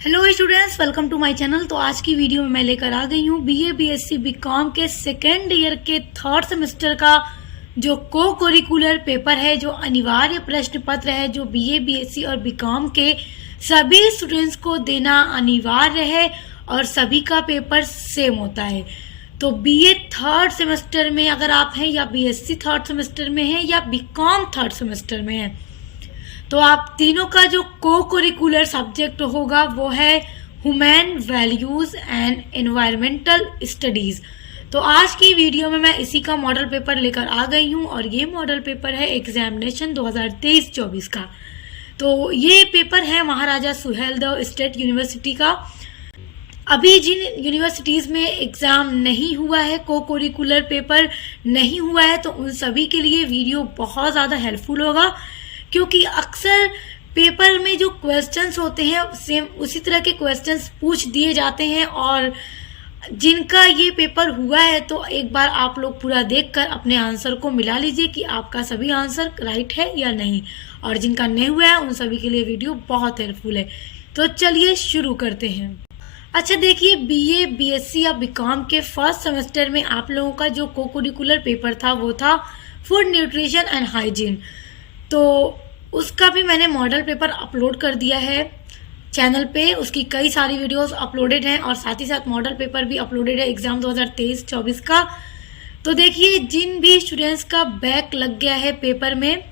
Hello students, welcome to my channel. तो आज की वीडियो में मैं लेकर आ गई हूँ बीए बीएससी बीकॉम के सेकेंड ईयर के थर्ड सेमेस्टर का जो को करिकुलर पेपर है, जो अनिवार्य प्रश्न पत्र है, जो बीए बीएससी और बीकॉम के सभी स्टूडेंट्स को देना अनिवार्य है और सभी का पेपर सेम होता है। तो बीए थर्ड सेमेस्टर में अगर आप हैं, या बीएससी थर्ड सेमेस्टर में हैं, या बीकॉम थर्ड सेमेस्टर में हैं, तो आप तीनों का जो को करिकुलर सब्जेक्ट होगा वो है human values and environmental studies. तो आज की वीडियो में मैं इसी का मॉडल पेपर लेकर आ गई हूँ और ये मॉडल पेपर है एग्जामिनेशन 2023-24 का। तो ये पेपर है महाराजा सुहेलदेव स्टेट यूनिवर्सिटी का। अभी जिन यूनिवर्सिटीज़ में एग्ज़ाम नहीं हुआ है, को करिकुलर पेपर नहीं हुआ है, तो उन सभी के लिए वीडियो बहुत ज़्यादा हेल्पफुल होगा, क्योंकि अक्सर पेपर में जो क्वेश्चंस होते हैं सेम उसी तरह के क्वेश्चंस पूछ दिए जाते हैं। और जिनका ये पेपर हुआ है तो एक बार आप लोग पूरा देखकर अपने आंसर को मिला लीजिए कि आपका सभी आंसर राइट है या नहीं। और जिनका नहीं हुआ है उन सभी के लिए वीडियो बहुत हेल्पफुल है। तो चलिए शुरू करते हैं। अच्छा देखिए, बीए बीएससी या बीकॉम के फर्स्ट सेमेस्टर में आप लोगों का जो को करिकुलर पेपर था वो था फूड न्यूट्रिशन एंड हाइजीन। तो उसका भी मैंने मॉडल पेपर अपलोड कर दिया है चैनल पे। उसकी कई सारी वीडियोस अपलोडेड हैं और साथ ही साथ मॉडल पेपर भी अपलोडेड है एग्ज़ाम 2023-24 का। तो देखिए, जिन भी स्टूडेंट्स का बैक लग गया है पेपर में,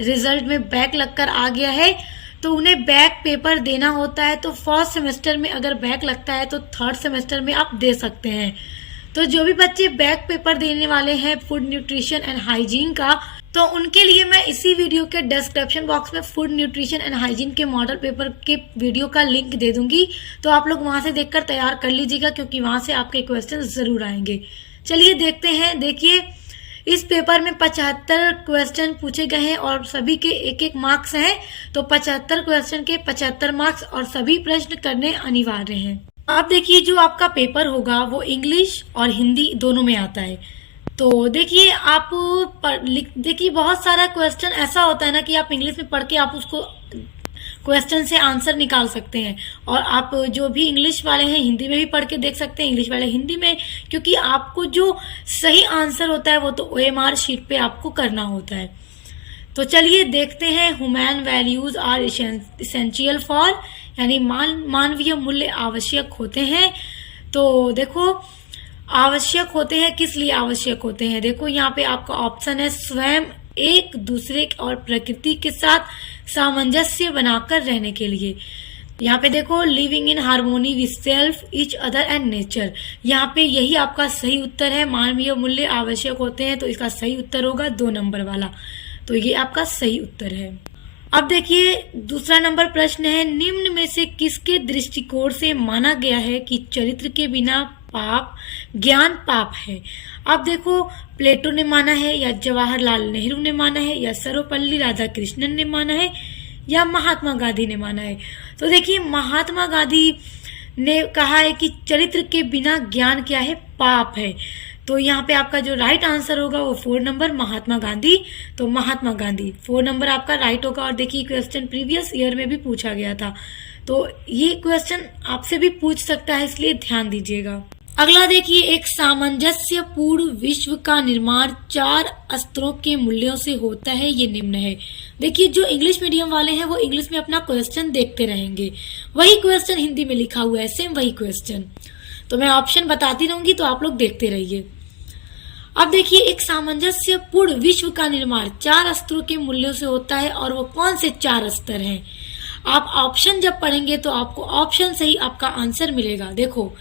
रिजल्ट में बैक लगकर आ गया है, तो उन्हें बैक पेपर देना होता है। तो फर्स्ट सेमेस्टर में अगर बैक लगता है तो थर्ड सेमेस्टर में आप दे सकते हैं। तो जो भी बच्चे बैक पेपर देने वाले हैं फूड न्यूट्रिशन एंड हाइजीन का, तो उनके लिए मैं इसी वीडियो के डिस्क्रिप्शन बॉक्स में फूड न्यूट्रिशन एंड हाइजीन के मॉडल पेपर के वीडियो का लिंक दे दूंगी। तो आप लोग वहां से देखकर तैयार कर लीजिएगा, क्योंकि वहां से आपके क्वेश्चन जरूर आएंगे। चलिए देखते हैं। देखिए, इस पेपर में 75 क्वेश्चन पूछे गए हैं और सभी के एक एक मार्क्स हैं। तो 75 क्वेश्चन के 75 मार्क्स और सभी प्रश्न करने अनिवार्य हैं। आप देखिए, जो आपका पेपर होगा वो इंग्लिश और हिंदी दोनों में आता है। तो देखिए, आप देखिए, बहुत सारा क्वेश्चन ऐसा होता है ना कि आप इंग्लिश में पढ़ के आप उसको क्वेश्चन से आंसर निकाल सकते हैं, और आप जो भी इंग्लिश वाले हैं हिंदी में भी पढ़ के देख सकते हैं, इंग्लिश वाले हिंदी में, क्योंकि आपको जो सही आंसर होता है वो तो OMR शीट पे आपको करना होता है। तो चलिए देखते हैं। Human values are essential for, यानी मानवीय मूल्य आवश्यक होते हैं। तो देखो, आवश्यक होते हैं, किस लिए आवश्यक होते हैं। देखो यहाँ पे आपका ऑप्शन है स्वयं, एक दूसरे और प्रकृति के साथ सामंजस्य बनाकर रहने के लिए। यहाँ पे देखो, living in harmony with self, each other and nature. यहाँ पे यही आपका सही उत्तर है। मानवीय मूल्य आवश्यक होते हैं, तो इसका सही उत्तर होगा 2 नंबर वाला। तो ये आपका सही उत्तर है। अब देखिए, दूसरा नंबर प्रश्न है, निम्न में से किसके दृष्टिकोण से माना गया है कि चरित्र के बिना पाप ज्ञान पाप है। अब देखो, प्लेटो ने माना है, या जवाहरलाल नेहरू ने माना है, या सर्वपल्ली राधाकृष्णन ने माना है, या महात्मा गांधी ने माना है। तो देखिए, महात्मा गांधी ने कहा है कि चरित्र के बिना ज्ञान क्या है, पाप है। तो यहाँ पे आपका जो राइट आंसर होगा वो 4 नंबर महात्मा गांधी। तो महात्मा गांधी 4 नंबर आपका राइट होगा। और देखिए, क्वेश्चन प्रीवियस ईयर में भी पूछा गया था, तो ये क्वेश्चन आपसे भी पूछ सकता है, इसलिए ध्यान दीजिएगा। अगला देखिए, एक सामंजस्य पूर्ण विश्व का निर्माण 4 स्तरों के मूल्यों से होता है, ये निम्न है। देखिए, जो इंग्लिश मीडियम वाले हैं वो इंग्लिश में अपना क्वेश्चन देखते रहेंगे, वही क्वेश्चन हिंदी में लिखा हुआ है, सेम वही क्वेश्चन। तो मैं ऑप्शन बताती रहूंगी, तो आप लोग देखते रहिए। अब देखिए, एक सामंजस्य पूर्ण विश्व का निर्माण 4 स्तरों के मूल्यों से होता है, और वो कौन से 4 स्तर हैं। आप ऑप्शन जब पढ़ेंगे तो आपको ऑप्शन से ही आपका आंसर मिलेगा। देखो,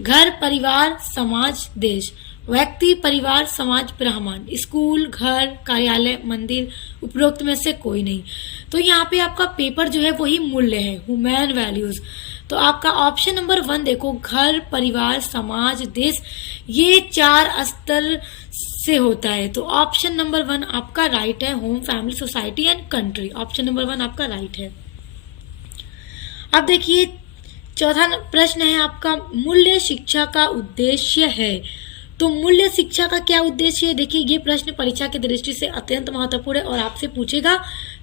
घर, परिवार, समाज, देश, व्यक्ति, परिवार, समाज, ब्राह्मण, स्कूल, घर, कार्यालय, मंदिर, उपरोक्त में से कोई नहीं। तो यहाँ पे आपका पेपर जो है वही मूल्य है, ह्यूमन वैल्यूज। तो आपका ऑप्शन नंबर 1 देखो, घर, परिवार, समाज, देश, ये 4 स्तर से होता है। तो ऑप्शन नंबर 1 आपका राइट है, home, family, society and country. Option number 1 आपका राइट है। अब देखिए, चौथा प्रश्न है आपका, मूल्य शिक्षा का उद्देश्य है। तो मूल्य शिक्षा का क्या उद्देश्य है? देखिए, ये प्रश्न परीक्षा की दृष्टि से अत्यंत महत्वपूर्ण है और आपसे पूछेगा,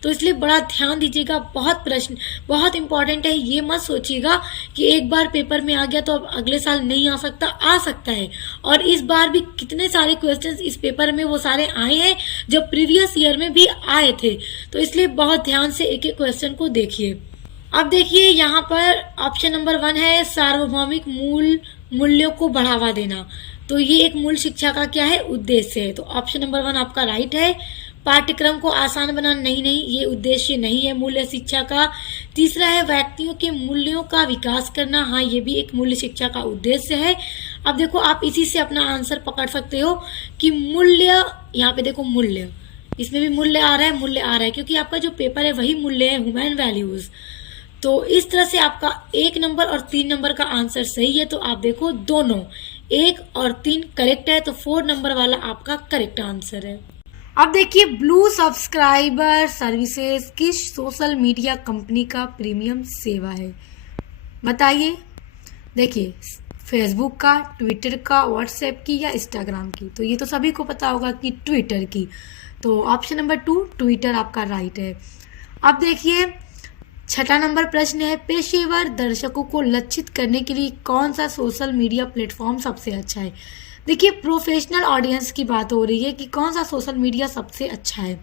तो इसलिए बड़ा ध्यान दीजिएगा। बहुत प्रश्न बहुत इंपॉर्टेंट है। ये मत सोचिएगा कि एक बार पेपर में आ गया तो अब अगले साल नहीं आ सकता, आ सकता है। और इस बार भी कितने सारे क्वेश्चंस इस पेपर में वो सारे आए हैं जो प्रीवियस ईयर में भी आए थे, तो इसलिए बहुत ध्यान से एक एक क्वेश्चन को देखिए। अब देखिए, यहाँ पर ऑप्शन नंबर 1 है सार्वभौमिक मूल्यों को बढ़ावा देना। तो ये एक मूल शिक्षा का क्या है? उद्देश्य है। तो ऑप्शन नंबर 1 आपका राइट है। पाठ्यक्रम को आसान बनाना, नहीं, ये उद्देश्य नहीं है मूल्य शिक्षा का। तीसरा है व्यक्तियों के मूल्यों का विकास करना, हाँ, ये भी एक मूल्य शिक्षा का उद्देश्य है। अब देखो, आप इसी से अपना आंसर पकड़ सकते हो कि मूल्य, यहाँ पे देखो मूल्य, इसमें भी मूल्य आ रहा है क्योंकि आपका जो पेपर है वही मूल्य है, ह्यूमन वैल्यूज। तो इस तरह से आपका 1 नंबर और 3 नंबर का आंसर सही है। तो आप देखो, दोनों 1 और 3 करेक्ट है, तो 4 नंबर वाला आपका करेक्ट आंसर है। अब देखिए, ब्लू सब्सक्राइबर सर्विसेज किस सोशल मीडिया कंपनी का प्रीमियम सेवा है? बताइए। देखिए, फेसबुक का, ट्विटर का, व्हाट्सएप की या इंस्टाग्राम की? तो ये तो सभी को पता होगा कि ट्विटर की। तो ऑप्शन नंबर 2 ट्विटर आपका राइट है। अब देखिए, 6वां नंबर प्रश्न है पेशेवर दर्शकों को लक्षित करने के लिए कौन सा सोशल मीडिया प्लेटफॉर्म सबसे अच्छा है? देखिए, प्रोफेशनल ऑडियंस की बात हो रही है कि कौन सा सोशल मीडिया सबसे अच्छा है।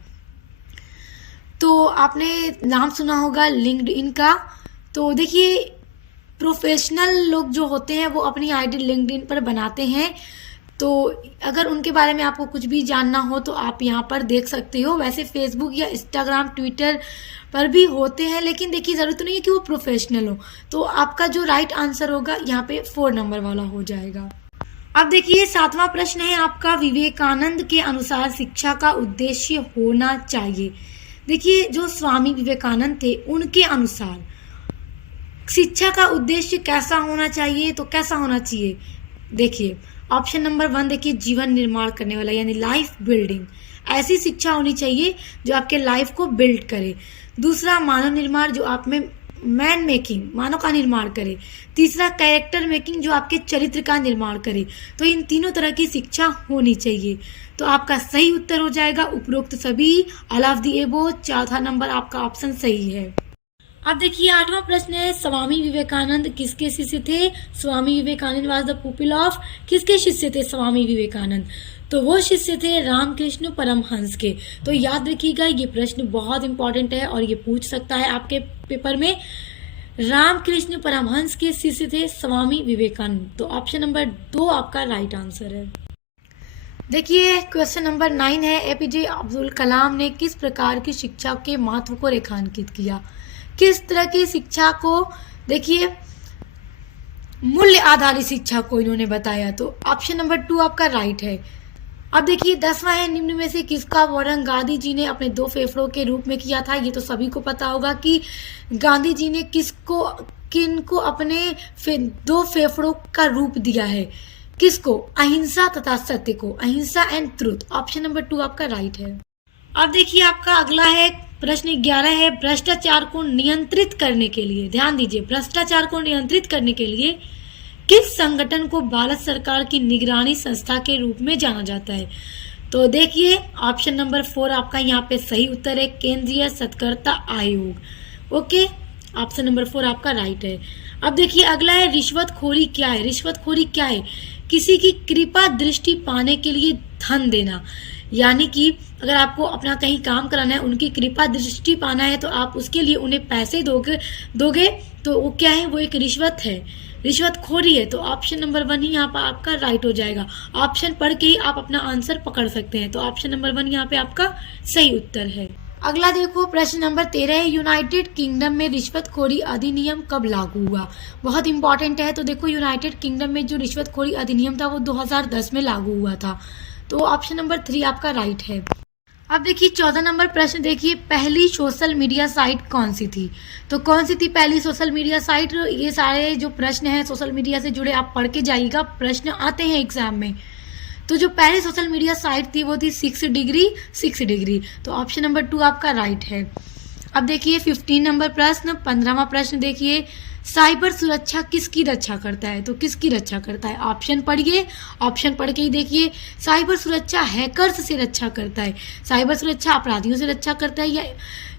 तो आपने नाम सुना होगा लिंक्डइन का। तो देखिए, प्रोफेशनल लोग जो होते हैं वो अपनी आईडी लिंक्डइन पर बनाते हैं। तो अगर उनके बारे में आपको कुछ भी जानना हो तो आप यहाँ पर देख सकते हो। वैसे फेसबुक या इंस्टाग्राम, ट्विटर पर भी होते हैं, लेकिन देखिए ज़रूरत नहीं है कि वो प्रोफेशनल हो। तो आपका जो राइट आंसर होगा यहाँ पे 4 नंबर वाला हो जाएगा। अब देखिए, 7वां प्रश्न है आपका विवेकानंद के अनुसार शिक्षा का उद्देश्य होना चाहिए। देखिए, जो स्वामी विवेकानंद थे उनके अनुसार शिक्षा का उद्देश्य कैसा होना चाहिए? तो कैसा होना चाहिए? देखिए, ऑप्शन नंबर 1 देखिए, जीवन निर्माण करने वाला, यानी लाइफ बिल्डिंग। ऐसी शिक्षा होनी चाहिए जो आपके लाइफ को बिल्ड करे। दूसरा, मानव निर्माण, जो आप में मैन मेकिंग, मानव का निर्माण करे। तीसरा, कैरेक्टर मेकिंग, जो आपके चरित्र का निर्माण करे। तो इन तीनों तरह की शिक्षा होनी चाहिए। तो आपका सही उत्तर हो जाएगा उपरोक्त सभी, ऑल ऑफ द एबोव। 4था नंबर आपका ऑप्शन सही है। अब देखिए, 8वां प्रश्न है स्वामी विवेकानंद किसके शिष्य थे? Swami Vivekananda was the pupil of, किसके शिष्य थे स्वामी विवेकानंद? तो वो शिष्य थे रामकृष्ण परमहंस के। तो याद रखिएगा, ये प्रश्न बहुत इंपॉर्टेंट है और ये पूछ सकता है आपके पेपर में। रामकृष्ण परमहंस के शिष्य थे स्वामी विवेकानंद। तो ऑप्शन नंबर 2 आपका राइट आंसर है। देखिए, क्वेश्चन नंबर 9 है एपीजे अब्दुल कलाम ने किस प्रकार की शिक्षा के महत्व को रेखांकित किया? किस तरह की शिक्षा को? देखिए, मूल्य आधारित शिक्षा को इन्होंने बताया। तो ऑप्शन नंबर 2 आपका राइट है। अब देखिए, 10वां है निम्न में से किसका वर्णन गांधी जी ने अपने 2 फेफड़ों के रूप में किया था? ये तो सभी को पता होगा कि गांधी जी ने किनको अपने 2 फेफड़ों का रूप दिया है। किसको? अहिंसा तथा सत्य को, अहिंसा एंड ट्रुथ। ऑप्शन नंबर 2 आपका राइट है। अब देखिए, आपका अगला है प्रश्न 11 है भ्रष्टाचार को नियंत्रित करने के लिए, ध्यान दीजिए, भ्रष्टाचार को नियंत्रित करने के लिए किस संगठन को भारत सरकार की निगरानी संस्था के रूप में जाना जाता है? तो देखिए, ऑप्शन नंबर 4 आपका यहाँ पे सही उत्तर है, केंद्रीय सतर्कता आयोग। ओके, ऑप्शन नंबर 4 आपका राइट है। अब देखिए, अगला है रिश्वतखोरी क्या है? रिश्वतखोरी क्या है? किसी की कृपा दृष्टि पाने के लिए धन देना। यानी कि अगर आपको अपना कहीं काम कराना है, उनकी कृपा दृष्टि पाना है, तो आप उसके लिए उन्हें पैसे दोगे तो वो क्या है? वो एक रिश्वत है, रिश्वतखोरी है। तो ऑप्शन नंबर 1 ही यहाँ पर आपका राइट हो जाएगा। ऑप्शन पढ़ के ही आप अपना आंसर पकड़ सकते हैं। तो ऑप्शन नंबर 1 यहाँ पे आपका सही उत्तर है। अगला देखो, प्रश्न नंबर 13 है यूनाइटेड किंगडम में रिश्वतखोरी अधिनियम कब लागू हुआ? बहुत इंपॉर्टेंट है। तो देखो, यूनाइटेड किंगडम में जो रिश्वतखोरी अधिनियम था वो 2010 में लागू हुआ था। तो ऑप्शन नंबर 3 आपका राइट है। अब देखिए, 14 नंबर प्रश्न देखिए, पहली सोशल मीडिया साइट कौन सी थी? तो कौन सी थी पहली सोशल मीडिया साइट? ये सारे जो प्रश्न हैं सोशल मीडिया से जुड़े आप पढ़ के जाइएगा, प्रश्न आते हैं एग्जाम में। तो जो पहली सोशल मीडिया साइट थी वो थी 6 डिग्री। तो ऑप्शन नंबर 2 आपका राइट है। अब देखिए, 15 नंबर प्रश्न, 15वां प्रश्न देखिए, साइबर सुरक्षा किसकी रक्षा करता है? तो किसकी रक्षा करता है? ऑप्शन पढ़िए, ऑप्शन पढ़ के ही देखिए। साइबर सुरक्षा हैकर्स से रक्षा करता है, साइबर सुरक्षा अपराधियों से रक्षा करता है, या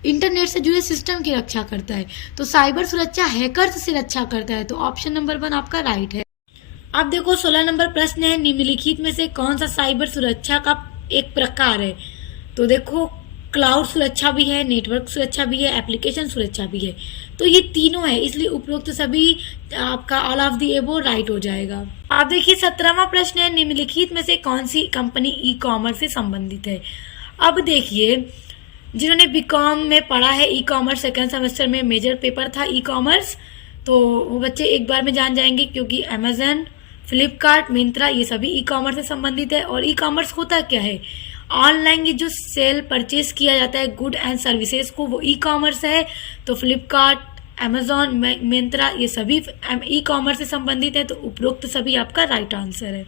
इंटरनेट से जुड़े सिस्टम की रक्षा करता है? तो साइबर सुरक्षा हैकर्स से रक्षा करता है, तो ऑप्शन नंबर 1 आपका राइट है। अब देखो 16 नंबर प्रश्न है, निम्नलिखित में से कौन सा साइबर सुरक्षा का एक प्रकार है? तो देखो क्लाउड सुरक्षा भी है, नेटवर्क सुरक्षा भी है, एप्लीकेशन सुरक्षा भी है। तो ये तीनों है, इसलिए उपरोक्त सभी आपका ऑल ऑफ दी एबो राइट हो जाएगा। आप देखिए 17वां प्रश्न है, निम्नलिखित में से कौन सी कंपनी ई कॉमर्स से संबंधित है? अब देखिए जिन्होंने बीकॉम में पढ़ा है ई कॉमर्स, सेकेंड सेमेस्टर में मेजर पेपर था ई कॉमर्स, तो वो बच्चे एक बार में जान जाएंगे, क्योंकि अमेजन, फ्लिपकार्ट, मिंत्रा ये सभी ई कॉमर्स से संबंधित है। और ई कॉमर्स होता क्या है? ऑनलाइन ये जो सेल परचेज किया जाता है गुड एंड सर्विसेज को, वो ई कॉमर्स है। तो फ्लिपकार्ट, अमेजॉन, मिंत्रा ये सभी ई कॉमर्स से संबंधित है, तो उपरोक्त सभी आपका राइट आंसर है।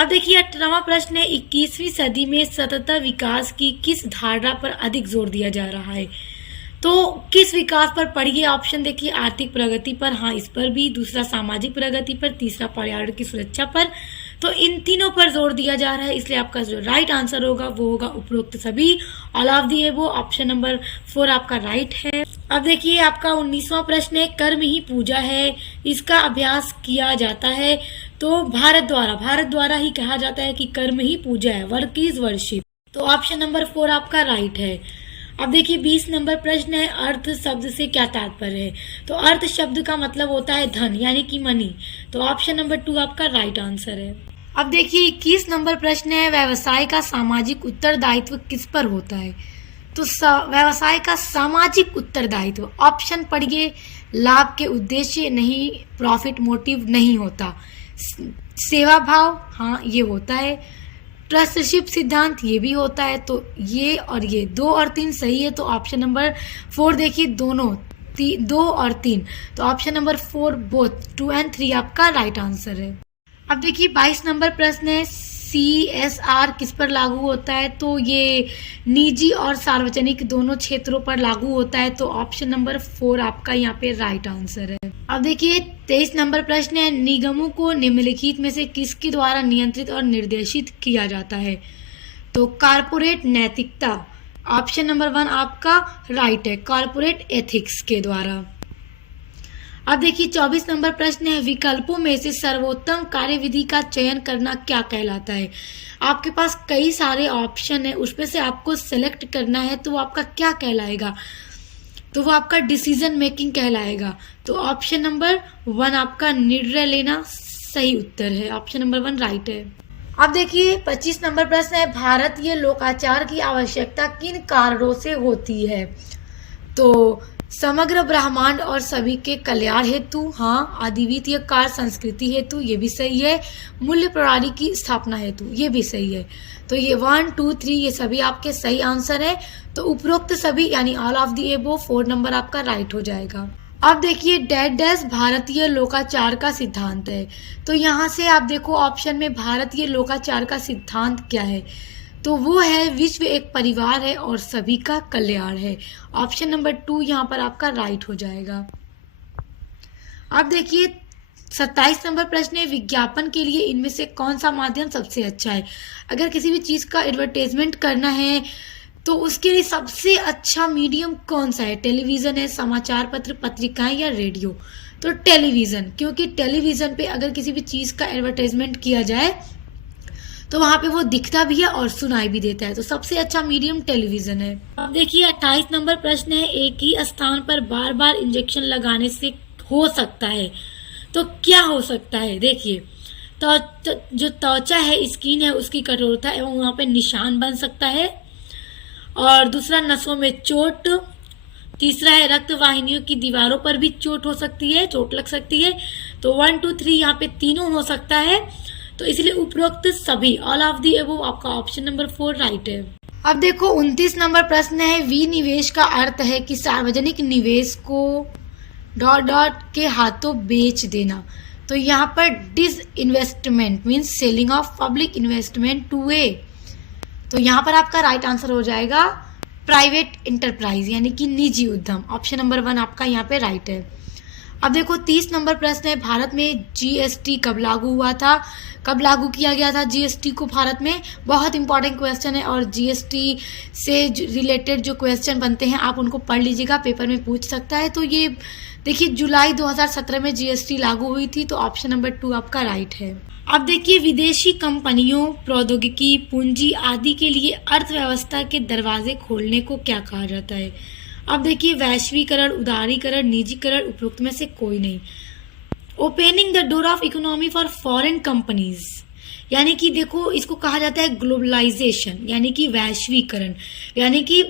अब देखिए 18वां प्रश्न है, 21वीं सदी में सतत विकास की किस धारणा पर अधिक जोर दिया जा रहा है? तो किस विकास पर पढ़िए? ऑप्शन देखिए, आर्थिक प्रगति पर, हाँ इस पर भी, दूसरा सामाजिक प्रगति पर, तीसरा पर्यावरण की सुरक्षा पर। तो इन तीनों पर जोर दिया जा रहा है, इसलिए आपका जो राइट आंसर होगा वो होगा उपरोक्त सभी, ऑल ऑफ दी एबो। ऑप्शन नंबर 4 आपका राइट है। अब देखिए आपका 19वां प्रश्न है, कर्म ही पूजा है, इसका अभ्यास किया जाता है। तो भारत द्वारा ही कहा जाता है कि कर्म ही पूजा है, वर्क इज वर्शिप। तो ऑप्शन नंबर 4 आपका राइट है। अब देखिए 20 नंबर प्रश्न है, अर्थ शब्द से क्या तात्पर्य है? तो अर्थ शब्द का मतलब होता है धन, यानी कि मनी। तो ऑप्शन नंबर 2 आपका राइट आंसर है। अब देखिए 21 नंबर प्रश्न है, व्यवसाय का सामाजिक उत्तरदायित्व किस पर होता है? तो व्यवसाय का सामाजिक उत्तरदायित्व, ऑप्शन पढ़िए, लाभ के उद्देश्य नहीं, प्रॉफिट मोटिव नहीं होता, सेवा भाव हाँ ये होता है, ट्रस्टशिप सिद्धांत ये भी होता है। तो ये और ये 2 और 3 सही है, तो ऑप्शन नंबर 4 देखिए, दोनों 2 और 3, तो ऑप्शन नंबर 4 बोथ 2 एंड 3 आपका राइट आंसर है। अब देखिए 22 नंबर प्रश्न है, CSR किस पर लागू होता है? तो ये निजी और सार्वजनिक दोनों क्षेत्रों पर लागू होता है, तो ऑप्शन नंबर 4 आपका यहाँ पे राइट आंसर है। अब देखिए 23 नंबर प्रश्न है, निगमों को निम्नलिखित में से किसके द्वारा नियंत्रित और निर्देशित किया जाता है? तो कारपोरेट नैतिकता, ऑप्शन नंबर 1 आपका राइट है, कारपोरेट एथिक्स के द्वारा। अब देखिए 24 नंबर प्रश्न है, विकल्पों में से सर्वोत्तम कार्यविधि का चयन करना क्या कहलाता है? आपके पास कई सारे ऑप्शन है, उसमें से आपको सेलेक्ट करना है, तो वो आपका क्या कहलाएगा? तो वो आपका डिसीजन मेकिंग कहलाएगा। तो ऑप्शन नंबर 1 आपका निर्णय लेना सही उत्तर है, ऑप्शन नंबर 1 राइट है। अब देखिए 25 नंबर प्रश्न है, भारतीय लोकाचार की आवश्यकता किन कारणों से होती है? तो समग्र ब्रह्मांड और सभी के कल्याण हेतु, हाँ, अद्वितीय कार्य संस्कृति हेतु, ये भी सही है, मूल्य प्रणाली की स्थापना हेतु, ये भी सही है। तो ये 1, 2, 3 ये सभी आपके सही आंसर है। तो उपरोक्त सभी यानी ऑल ऑफ दी एबो 4 नंबर आपका राइट हो जाएगा। अब देखिए डैश भारतीय लोकाचार का सिद्धांत है। तो यहाँ से आप देखो ऑप्शन में भारतीय लोकाचार का सिद्धांत क्या है? तो वो है विश्व एक परिवार है और सभी का कल्याण है। ऑप्शन नंबर 2 यहाँ पर आपका राइट हो जाएगा। अब देखिए 27 नंबर प्रश्न है, विज्ञापन के लिए इनमें से कौन सा माध्यम सबसे अच्छा है? अगर किसी भी चीज का एडवर्टाइजमेंट करना है तो उसके लिए सबसे अच्छा मीडियम कौन सा है? टेलीविजन है, समाचार पत्र, पत्रिकाएं या रेडियो? तो टेलीविजन, क्योंकि टेलीविजन पे अगर किसी भी चीज का एडवर्टाइजमेंट किया जाए तो वहां पे वो दिखता भी है और सुनाई भी देता है। तो सबसे अच्छा मीडियम टेलीविजन है। अब देखिए 28 नंबर प्रश्न है, एक ही स्थान पर बार बार इंजेक्शन लगाने से हो सकता है, तो क्या हो सकता है? देखिए तो जो त्वचा है, स्किन है, उसकी कठोरता एवं वहां पे निशान बन सकता है, और दूसरा नसों में चोट, तीसरा है रक्त वाहिनियों की दीवारों पर भी चोट हो सकती है, चोट लग सकती है। तो 1, 2, 3 यहाँ पे तीनों हो सकता है, तो इसलिए उपरोक्त सभी ऑल ऑफ दी एबव आपका ऑप्शन नंबर 4 राइट है। अब देखो 29 नंबर प्रश्न है, विनिवेश का अर्थ है कि सार्वजनिक निवेश को ... के हाथों बेच देना। तो यहाँ पर disinvestment means selling of public investment to a, तो यहाँ पर आपका राइट आंसर हो जाएगा प्राइवेट इंटरप्राइज यानी कि निजी उद्यम। ऑप्शन नंबर 1 आपका यहाँ पे राइट है। अब देखो 30 नंबर प्रश्न है, भारत में जीएसटी कब लागू हुआ था, कब लागू किया गया था जीएसटी को भारत में। बहुत इंपॉर्टेंट क्वेश्चन है और जीएसटी से रिलेटेड जो क्वेश्चन बनते हैं आप उनको पढ़ लीजिएगा, पेपर में पूछ सकता है। तो ये देखिए जुलाई 2017 में जीएसटी लागू हुई थी, तो ऑप्शन नंबर 2 आपका राइट है। अब देखिए विदेशी कंपनियों, प्रौद्योगिकी, पूंजी आदि के लिए अर्थव्यवस्था के दरवाजे खोलने को क्या कहा जाता है। अब देखिए वैश्वीकरण, उदारीकरण, निजीकरण, उपरोक्त में से कोई नहीं। Opening the door of economy for foreign companies, यानी कि देखो इसको कहा जाता है ग्लोबलाइजेशन, यानी कि वैश्वीकरण, यानी कि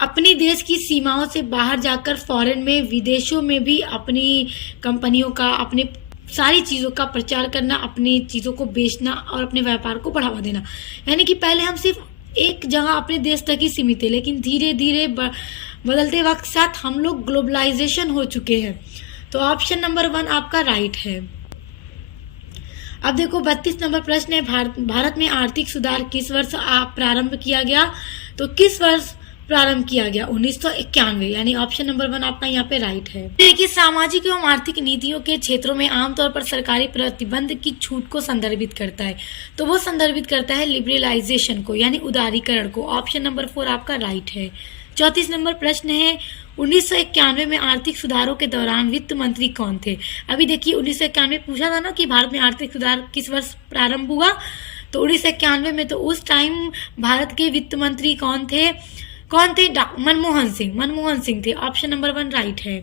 अपनी देश की सीमाओं से बाहर जाकर फॉरेन में, विदेशों में भी अपनी कंपनियों का, अपने सारी चीज़ों का प्रचार करना, अपनी चीज़ों को बेचना और अपने व्यापार को बढ़ावा देना। यानी कि पहले हम सिर्फ एक जगह अपने देश तक ही सीमित थे, लेकिन धीरे धीरे बदलते वक्त साथ हम लोग ग्लोबलाइजेशन हो चुके हैं। तो ऑप्शन नंबर 1 आपका राइट है। अब देखो 32 नंबर प्रश्न है, भारत में आर्थिक सुधार किस वर्ष प्रारंभ किया गया। तो किस वर्ष प्रारंभ किया गया, 1991, यानी ऑप्शन नंबर 1 आपका यहाँ पे राइट है। देखिए सामाजिक एवं आर्थिक नीतियों के क्षेत्रों में आमतौर पर सरकारी प्रतिबंध की छूट को संदर्भित करता है, तो वो संदर्भित करता है लिबरलाइजेशन को, यानी उदारीकरण को। ऑप्शन नंबर 4 आपका राइट है। 34 नंबर प्रश्न है, 1991 में आर्थिक सुधारों के दौरान वित्त मंत्री कौन थे। अभी देखिए 1991 पूछा था ना कि भारत में आर्थिक सुधार किस वर्ष प्रारंभ हुआ, तो 1991 में तो उस टाइम भारत के वित्त मंत्री कौन थे, मनमोहन सिंह थे। ऑप्शन नंबर 1 राइट है।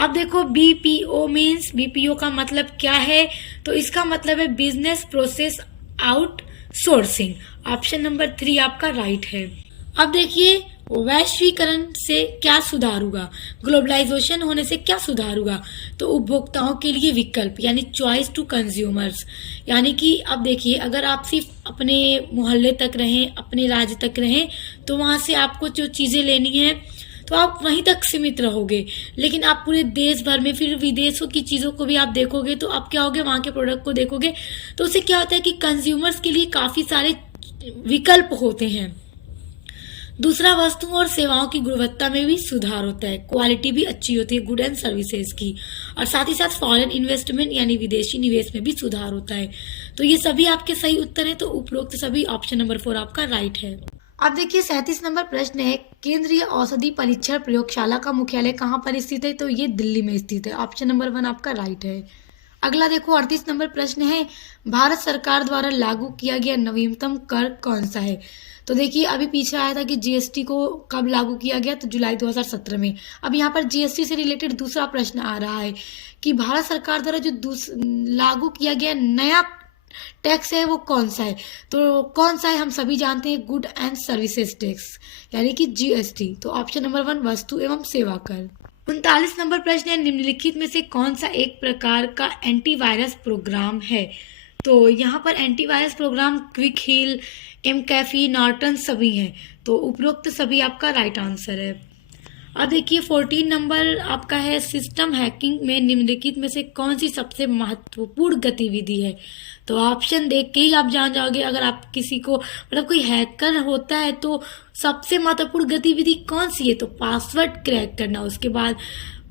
अब देखो बीपीओ मीन्स, बीपीओ का मतलब क्या है, तो इसका मतलब है business process outsourcing. Option number 3 आपका राइट है। अब देखिए वैश्वीकरण से क्या सुधार हुआ, ग्लोबलाइजेशन होने से क्या सुधार हुआ, तो उपभोक्ताओं के लिए विकल्प, यानी चॉइस टू कंज्यूमर्स, यानी कि अब देखिए अगर आप सिर्फ अपने मोहल्ले तक रहें, अपने राज्य तक रहें, तो वहाँ से आपको जो चीज़ें लेनी है तो आप वहीं तक सीमित रहोगे, लेकिन आप पूरे देश भर में फिर विदेशों की चीज़ों को भी आप देखोगे, तो आप क्या होगे, वहाँ के प्रोडक्ट को देखोगे, तो उससे क्या होता है कि कंज्यूमर्स के लिए काफ़ी सारे विकल्प होते हैं। दूसरा, वस्तुओं और सेवाओं की गुणवत्ता में भी सुधार होता है, क्वालिटी भी अच्छी होती है गुड एंड सर्विसेज की, और साथ ही साथ फॉरेन इन्वेस्टमेंट यानी विदेशी निवेश में भी सुधार होता है। तो ये सभी आपके सही उत्तर है, तो उपरोक्त सभी ऑप्शन नंबर 4 आपका राइट है। अब देखिए 37 नंबर प्रश्न है, केंद्रीय औषधि परीक्षण प्रयोगशाला का मुख्यालय कहाँ पर स्थित है, तो ये दिल्ली में स्थित है। ऑप्शन नंबर 1 आपका राइट है। अगला देखो 38 नंबर प्रश्न है, भारत सरकार द्वारा लागू किया गया नवीनतम कर कौन सा है। तो देखिए अभी पीछे आया था कि जीएसटी को कब लागू किया गया, तो जुलाई 2017 में। अब यहाँ पर जीएसटी से रिलेटेड दूसरा प्रश्न आ रहा है कि भारत सरकार द्वारा जो लागू किया गया नया टैक्स है वो कौन सा है। तो कौन सा है हम सभी जानते हैं, गुड एंड सर्विसेज टैक्स, यानी कि जीएसटी। तो ऑप्शन नंबर 1 वस्तु एवं सेवा कर। 39 नंबर प्रश्न है, निम्नलिखित में से कौन सा एक प्रकार का एंटीवायरस प्रोग्राम है। तो यहाँ पर antivirus program Quick Heal, McAfee, Norton सभी हैं, तो उपरोक्त सभी आपका राइट आंसर है। अब देखिए 14 नंबर आपका है, सिस्टम हैकिंग में निम्नलिखित में से कौन सी सबसे महत्वपूर्ण गतिविधि है। तो ऑप्शन देख के ही आप जान जाओगे, अगर आप किसी को मतलब कोई हैकर होता है तो सबसे महत्वपूर्ण गतिविधि कौन सी है, तो पासवर्ड क्रैक करना, उसके बाद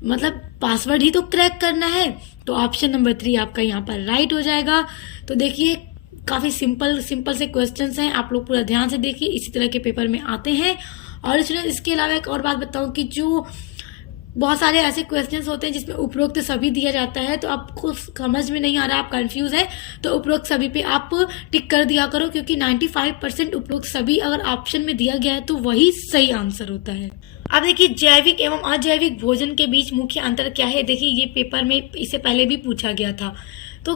मतलब पासवर्ड ही तो क्रैक करना है। तो ऑप्शन नंबर 3 आपका यहाँ पर राइट हो जाएगा। तो देखिए काफ़ी सिंपल से क्वेश्चंस हैं, आप लोग पूरा ध्यान से देखिए, इसी तरह के पेपर में आते हैं। और इसके अलावा एक और बात बताऊं कि जो बहुत सारे ऐसे क्वेश्चंस होते हैं जिसमें उपरोक्त सभी दिया जाता है, तो आपको समझ में नहीं आ रहा, आप कंफ्यूज है, तो उपरोक्त सभी पे आप टिक कर दिया करो, क्योंकि 95% उपरोक्त सभी अगर ऑप्शन में दिया गया है तो वही सही आंसर होता है। अब देखिए जैविक एवं अजैविक भोजन के बीच मुख्य अंतर क्या है। देखिए ये पेपर में इससे पहले भी पूछा गया था। तो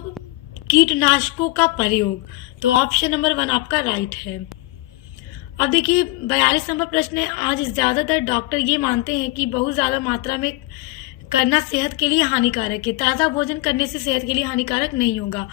कीटनाशकों का प्रयोग, तो ऑप्शन नंबर 1 आपका राइट है। अब देखिए 42 नंबर प्रश्न है, आज ज्यादातर डॉक्टर ये मानते हैं कि बहुत ज्यादा मात्रा में करना सेहत के लिए हानिकारक है, ताज़ा भोजन करने से सेहत के लिए हानिकारक नहीं होगा,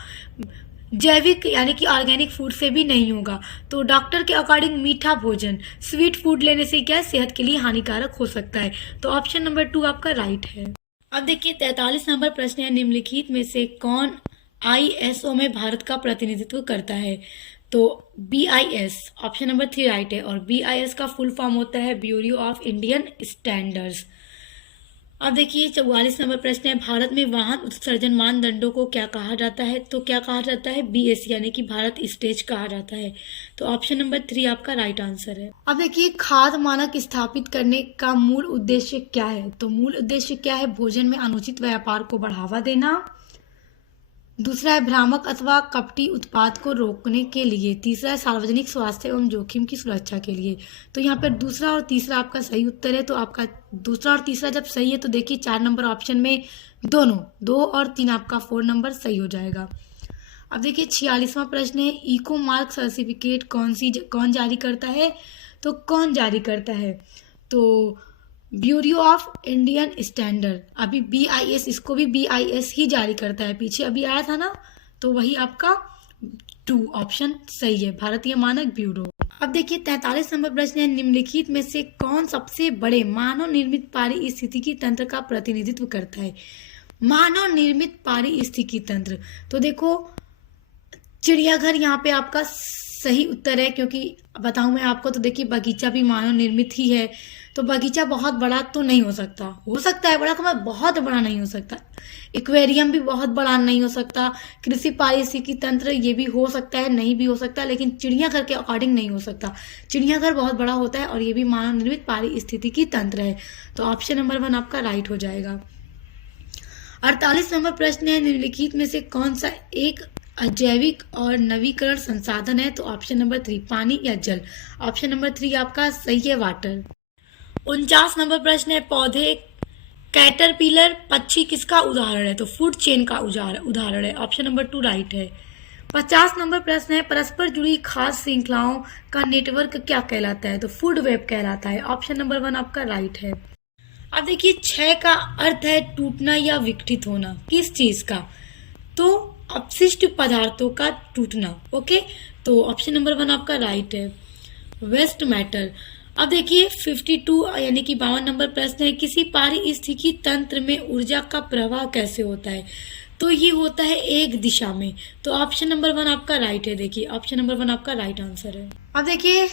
जैविक यानी कि ऑर्गेनिक फूड से भी नहीं होगा। तो डॉक्टर के अकॉर्डिंग मीठा भोजन, स्वीट फूड लेने से क्या सेहत के लिए हानिकारक हो सकता है। तो ऑप्शन नंबर 2 आपका राइट है। अब देखिए 43 नंबर प्रश्न है, निम्नलिखित में से कौन आईएसओ में भारत का प्रतिनिधित्व करता है। तो BIS ऑप्शन नंबर 3 राइट है, और BIS का फुल फॉर्म होता है ब्यूरो ऑफ इंडियन स्टैंडर्ड्स। अब देखिए 44 नंबर प्रश्न है, भारत में वाहन उत्सर्जन मानदंडों को क्या कहा जाता है? तो क्या कहा जाता है? BS यानी कि भारत स्टेज कहा जाता है। तो ऑप्शन नंबर 3 आपका राइट आंसर है। अब देखिए खाद्य मानक स्थापित करने का मूल उद्देश्य क्या है? तो मूल उद्देश्य क्या है? भोजन में अनुचित व्यापार को बढ़ावा देना। दूसरा है भ्रामक अथवा कपटी उत्पाद को रोकने के लिए। तीसरा है सार्वजनिक स्वास्थ्य एवं जोखिम की सुरक्षा के लिए। तो यहाँ पर दूसरा और तीसरा आपका सही उत्तर है। तो आपका दूसरा और तीसरा जब सही है तो देखिए 4 नंबर ऑप्शन में दोनों 2 और 3 आपका 4 नंबर सही हो जाएगा। अब देखिए 46वां प्रश्न है, इको मार्क सर्टिफिकेट कौन जारी करता है? तो कौन जारी करता है? तो ब्यूरो ऑफ इंडियन स्टैंडर्ड, अभी BIS, इसको भी BIS ही जारी करता है, पीछे अभी आया था ना, तो वही आपका 2 ऑप्शन सही है, भारतीय मानक ब्यूरो। अब देखिए 43 नंबर प्रश्न है, निम्नलिखित में से कौन सबसे बड़े मानव निर्मित पारिस्थितिकी तंत्र का प्रतिनिधित्व करता है? मानव निर्मित पारिस्थितिकी तंत्र, तो देखो चिड़ियाघर यहाँ पे आपका सही उत्तर है, क्योंकि बताऊं मैं आपको तो देखिए बगीचा भी मानव निर्मित ही है, तो बगीचा बहुत बड़ा तो नहीं हो सकता है बड़ा, तो बहुत बड़ा नहीं हो सकता। एक्वेरियम भी बहुत बड़ा नहीं हो सकता। कृषि पारिस्थितिकी तंत्र ये भी हो सकता है, नहीं भी हो सकता, लेकिन चिड़ियाघर के अकॉर्डिंग नहीं हो सकता। चिड़ियाघर बहुत बड़ा होता है और ये भी मानव निर्मित पारिस्थितिकी तंत्र है। तो ऑप्शन नंबर 1 आपका राइट हो जाएगा। 48 नंबर प्रश्न है, निम्नलिखित में से कौन सा एक अजैविक और नवीकरण संसाधन है? तो ऑप्शन नंबर 3 पानी या जल। ऑप्शन नंबर 3 आपका सही है, वाटर। 49 नंबर प्रश्न है, पौधे कैटरपिलर पक्षी किसका उदाहरण है? तो फूड चेन का उदाहरण है। ऑप्शन नंबर 2 राइट है। 50 नंबर प्रश्न है, परस्पर जुड़ी खाद्य श्रृंखलाओं का नेटवर्क क्या कहलाता है? तो फूड वेब कहलाता है। ऑप्शन नंबर 1 आपका राइट है। अब देखिए 6 का अर्थ है टूटना या विघटित होना, किस चीज का? तो अपशिष्ट पदार्थों का टूटना। ओके, तो ऑप्शन नंबर 1 आपका राइट है, वेस्ट मैटर। अब देखिए 52 यानी कि 52 नंबर प्रश्न है, किसी पारिस्थितिकी तंत्र में ऊर्जा का प्रवाह कैसे होता है? तो ये होता है एक दिशा में। तो ऑप्शन नंबर 1 आपका राइट है। देखिए ऑप्शन नंबर 1 आपका राइट आंसर है। अब देखिए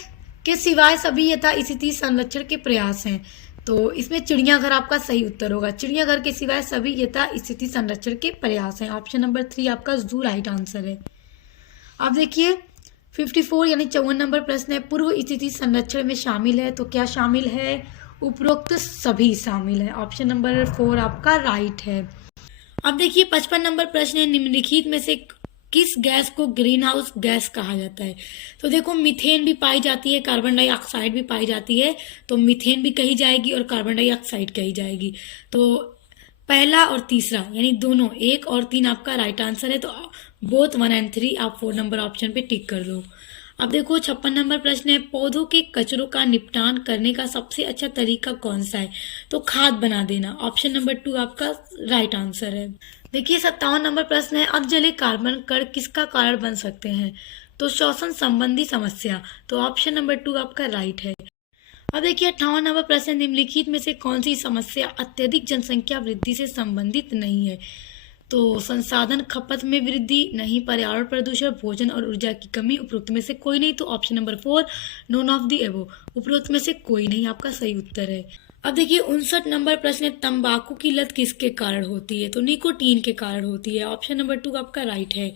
के सिवाय सभी यथा स्थिति संरक्षण के प्रयास हैं, तो इसमें चिड़ियाघर आपका सही उत्तर होगा। चिड़ियाघर के सिवाय सभी यथा स्थिति संरक्षण के प्रयास हैं। ऑप्शन नंबर 3 आपका जू राइट आंसर है। अब देखिए 54 यानी 54 नंबर प्रश्न है, पूर्व स्थिति संरक्षण में शामिल है? तो क्या शामिल है? उपरोक्त सभी शामिल है। ऑप्शन नंबर 4 आपका राइट है। अब देखिए 55 नंबर प्रश्न है, निम्नलिखित में से किस गैस को ग्रीन हाउस गैस कहा जाता है? तो देखो मीथेन भी पाई जाती है, कार्बन डाइऑक्साइड भी पाई जाती है, तो मीथेन भी कही जाएगी और कार्बन डाइऑक्साइड कही जाएगी। तो पहला और तीसरा यानी दोनों 1 और 3 आपका राइट आंसर है। तो बोथ 1 और 3 आप 4 नंबर ऑप्शन पे टिक कर दो। अब देखो 56 नंबर प्रश्न है, पौधों के कचरों का निपटान करने का सबसे अच्छा तरीका कौन सा है? तो खाद बना देना। ऑप्शन नंबर 2 आपका राइट आंसर है। देखिए 57 नंबर प्रश्न है, अधजले कार्बन कण किसका कारण बन सकते हैं? तो श्वसन संबंधी समस्या। तो ऑप्शन नंबर 2 आपका राइट है। अब देखिए 58 नंबर प्रश्न, निम्नलिखित में से कौन सी समस्या अत्यधिक जनसंख्या वृद्धि से संबंधित नहीं है? तो संसाधन खपत में वृद्धि नहीं, पर्यावरण प्रदूषण, भोजन और ऊर्जा की कमी, उपरोक्त में से कोई नहीं। तो option number 4 known of the एबो, उपरोक्त में से कोई नहीं आपका सही उत्तर है। अब देखिए 59 नंबर प्रश्न, तंबाकू की लत किसके कारण होती है? तो निकोटीन के कारण होती है। ऑप्शन नंबर 2 आपका राइट है।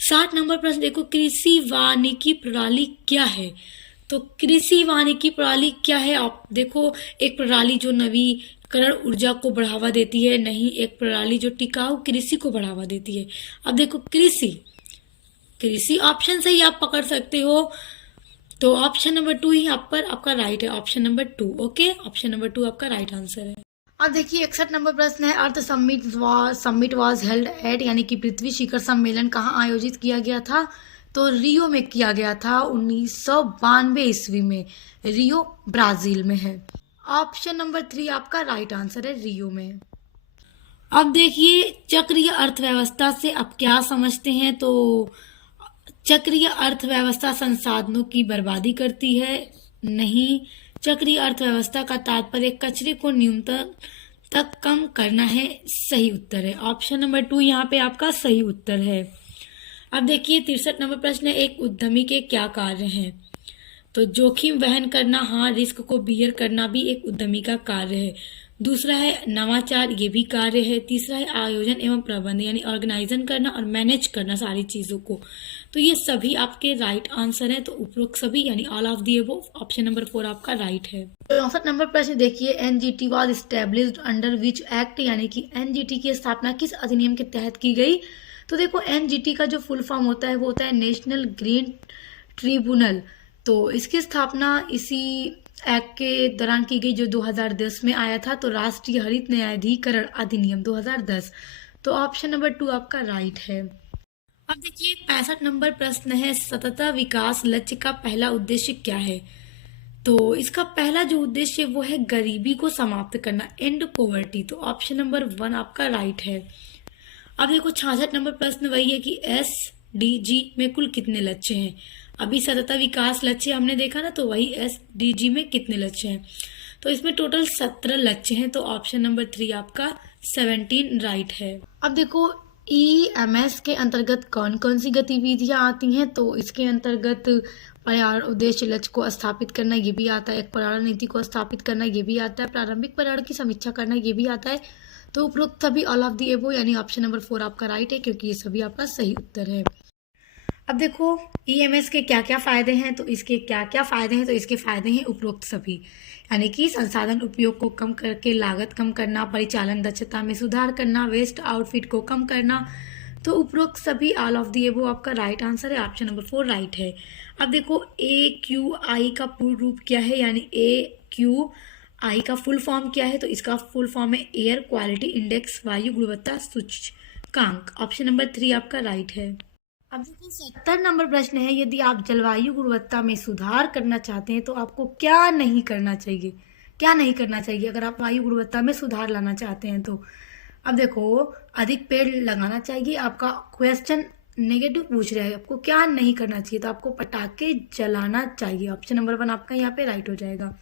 60 नंबर प्रश्न देखो, कृषि वानिकी प्रणाली क्या है? तो कृषि वानिकी प्रणाली क्या है? आप देखो एक प्रणाली जो नवीकरण ऊर्जा को बढ़ावा देती है, नहीं एक प्रणाली जो टिकाऊ कृषि को बढ़ावा देती है। अब देखो कृषि ऑप्शन से ही आप पकड़ सकते हो, तो ऑप्शन नंबर 2 ही आप पर आपका राइट है। Option number 2। Okay, option number 2 आपका राइट आंसर है। अब देखिए 61 नंबर प्रश्न है, अर्थ समिट वाज हेल्ड एट यानी कि पृथ्वी शिखर सम्मेलन कहाँ आयोजित किया गया था? तो रियो में किया गया था 1992 ईस्वी में। रियो ब्राजील में है। ऑप्शन नंबर 3 आपका राइट आंसर है, रियो में। अब देखिए चक्रीय अर्थव्यवस्था से आप क्या समझते हैं? तो चक्रीय अर्थव्यवस्था संसाधनों की बर्बादी करती है, नहीं। चक्रीय अर्थव्यवस्था का तात्पर्य कचरे को न्यूनतम तक कम करना है, सही उत्तर है। ऑप्शन नंबर 2 यहाँ पे आपका सही उत्तर है। अब देखिए 63 नंबर प्रश्न है, एक उद्यमी के क्या कार्य हैं? तो जोखिम वहन करना, हाँ। रिस्क को बियर करना भी एक उद्यमी का कार्य है। दूसरा है नवाचार, ये भी कार्य है। तीसरा है आयोजन एवं प्रबंध, यानी ऑर्गेनाइजन करना और मैनेज करना सारी चीज़ों को। तो ये सभी आपके राइट आंसर हैं। तो उपरोक्त सभी यानी all of the above, option number 4 आपका राइट है। 64 नंबर प्रश्न देखिए, NGT was established under which act, यानी कि एनजीटी की स्थापना किस अधिनियम के तहत की गई। तो देखो एनजीटी का जो फुल फॉर्म होता है वो होता है नेशनल ग्रीन ट्रिब्यूनल। तो इसकी स्थापना इसी एक्ट के दौरान की गई जो 2010 में आया था। तो राष्ट्रीय हरित न्यायाधिकरण अधिनियम 2010। तो ऑप्शन नंबर 2 आपका राइट है। अब देखिए 65 नंबर प्रश्न है, सतत विकास लक्ष्य का पहला उद्देश्य क्या है। तो इसका पहला जो उद्देश्य वो है गरीबी को समाप्त करना, एंड पॉवर्टी। तो ऑप्शन नंबर 1 आपका राइट है। अब देखो 66 नंबर प्रश्न वही है कि SDG में कुल कितने लक्ष्य हैं। अभी सतत विकास लक्ष्य हमने देखा ना, तो वही SDG में कितने लक्ष्य हैं। तो इसमें टोटल 17 लक्ष्य हैं। तो ऑप्शन नंबर 3 आपका 17 राइट है। अब देखो EMS के अंतर्गत कौन कौन सी गतिविधियां आती हैं। तो इसके अंतर्गत पर्यावरण उद्देश्य लक्ष्य को स्थापित करना, ये भी आता है। एक पर्यावरण नीति को स्थापित करना, ये भी आता है। प्रारंभिक पर्यावरण की समीक्षा करना, ये भी आता है। तो उपरोक्त सभी ऑल ऑफ दी एबो, यानी ऑप्शन नंबर 4 आपका राइट है, क्योंकि ये सभी आपका सही उत्तर है। अब देखो EMS के क्या क्या फायदे हैं। तो इसके क्या क्या फायदे हैं। तो इसके फायदे हैं उपरोक्त सभी, यानी कि संसाधन उपयोग को कम करके लागत कम करना, परिचालन दक्षता में सुधार करना, वेस्ट आउटफिट को कम करना। तो उपरोक्त सभी ऑल ऑफ दी एबो आपका राइट आंसर है, ऑप्शन नंबर 4 राइट है। अब देखो AQI का पूर्ण रूप क्या है, यानी AQI का फुल फॉर्म क्या है। तो इसका फुल फॉर्म है एयर क्वालिटी इंडेक्स, वायु गुणवत्ता सूचकांक। ऑप्शन नंबर 3 आपका राइट है। अब देखो 70 नंबर प्रश्न है, यदि आप जलवायु गुणवत्ता में सुधार करना चाहते हैं तो आपको क्या नहीं करना चाहिए। क्या नहीं करना चाहिए अगर आप वायु गुणवत्ता में सुधार लाना चाहते हैं। तो अब देखो अधिक पेड़ लगाना चाहिए। आपका क्वेश्चन नेगेटिव पूछ रहा है, आपको क्या नहीं करना चाहिए। तो आपको पटाखे जलाना चाहिए। ऑप्शन नंबर 1 आपका यहाँ पे राइट हो जाएगा।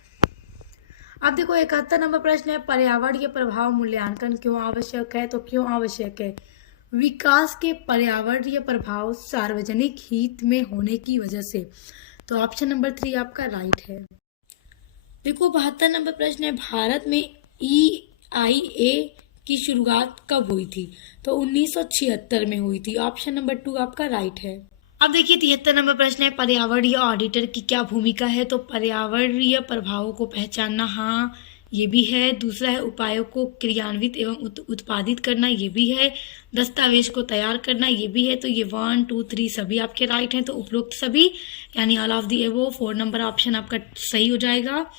अब देखो 71 नंबर प्रश्न है, पर्यावरणीय प्रभाव मूल्यांकन क्यों आवश्यक है। तो क्यों आवश्यक है। विकास के पर्यावरणीय प्रभाव सार्वजनिक हित में होने की वजह से। तो ऑप्शन नंबर 3 आपका राइट है। देखो 72 नंबर प्रश्न है, भारत में EIA की शुरुआत कब हुई थी। तो 1976 में हुई थी। ऑप्शन नंबर 2 आपका राइट है। अब देखिए 73 नंबर प्रश्न है, पर्यावरणीय ऑडिटर की क्या भूमिका है। तो पर्यावरणीय प्रभावों को पहचानना, हाँ ये भी है। दूसरा है उपायों को क्रियान्वित एवं उत्पादित करना, ये भी है। दस्तावेज को तैयार करना, ये भी है। तो ये 1 2 3 सभी आपके राइट हैं। तो उपरोक्त सभी यानी ऑल ऑफ दी एबो 4 नंबर ऑप्शन आपका सही हो जाएगा।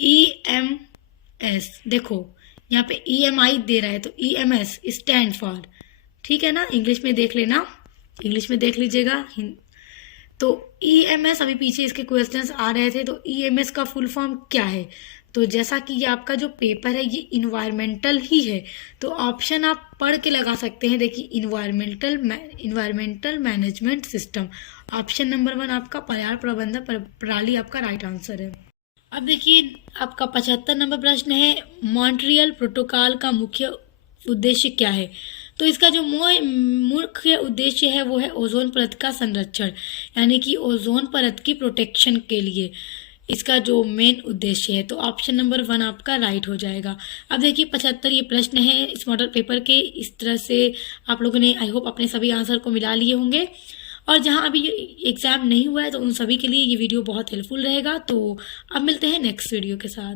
EMS देखो यहाँ पे EMI दे रहा है, तो EMS स्टैंड फॉर, ठीक है ना, इंग्लिश में देख लेना, इंग्लिश में देख लीजिएगा। तो EMS अभी पीछे इसके क्वेश्चंस आ रहे थे। तो EMS का फुल फॉर्म क्या है। तो जैसा कि ये आपका जो पेपर है ये इन्वायरमेंटल ही है। तो ऑप्शन आप पढ़ के लगा सकते हैं। देखिए environmental management system. Option number 1 आपका पर्यावरण प्रबंधन प्रणाली आपका राइट आंसर है। अब देखिए आपका 75 नंबर प्रश्न है, मॉन्ट्रियल प्रोटोकॉल का मुख्य उद्देश्य क्या है। तो इसका जो मुख्य उद्देश्य है वो है ओजोन परत का संरक्षण, यानी कि ओजोन परत की प्रोटेक्शन के लिए इसका जो मेन उद्देश्य है। तो ऑप्शन नंबर 1 आपका राइट हो जाएगा। अब देखिए 75 ये प्रश्न है इस मॉडल पेपर के। इस तरह से आप लोगों ने आई होप अपने सभी आंसर को मिला लिए होंगे। और जहां अभी एग्जाम नहीं हुआ है तो उन सभी के लिए ये वीडियो बहुत हेल्पफुल रहेगा। तो अब मिलते हैं नेक्स्ट वीडियो के साथ।